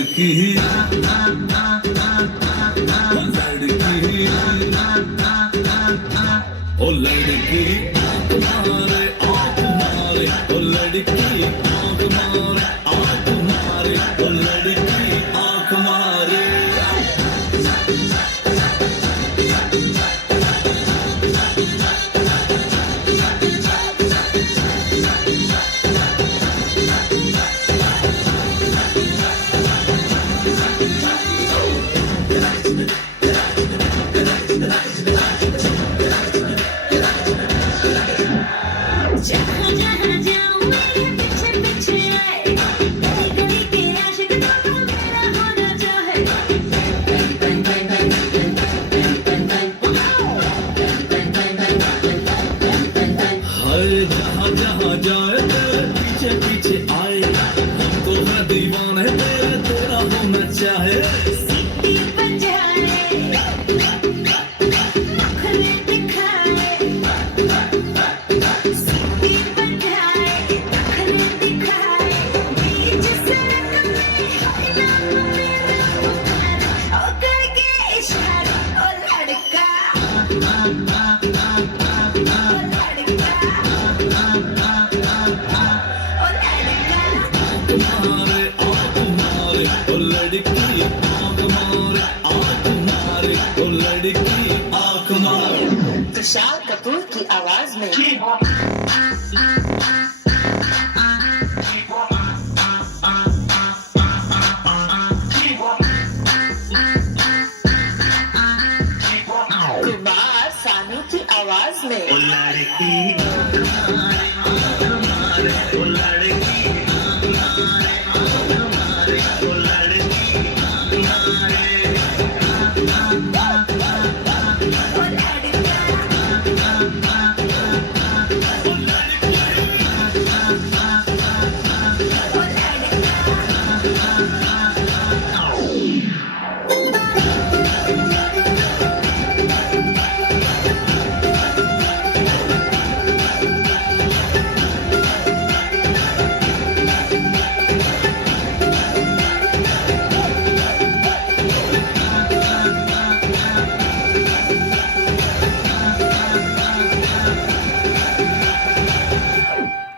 लड़की ओ लड़की आंख मारे आंख मारे ओ लड़की आंख मारे आंख मारे ओ लड़की आंख मारे जहाँ जहाँ जाऊँ मेरे पीछे पीछे आए गली गली के आशिक तो मेरा होना चाहे हाय जहाँ जहाँ जाए तेरे पीछे पीछे आए हमको है दीवाने तेरे तेरा होना चाहे सीटी बजाए नखरे दिखाए सीटी बजाए नखरे दिखाए बीच सड़क में हर नाम मेरा पुकारा ओ करके इशारा ओ लड़का ओ लड़का ओ लड़का मारे आंख मारे ओ लड़की आंख मारे आंख मारे ओ लड़की आंख मारे तुषार कपूर की आवाज में कुमार सानू की आवाज में ओ लड़की आंख मारे ओ लड़की आंख मारे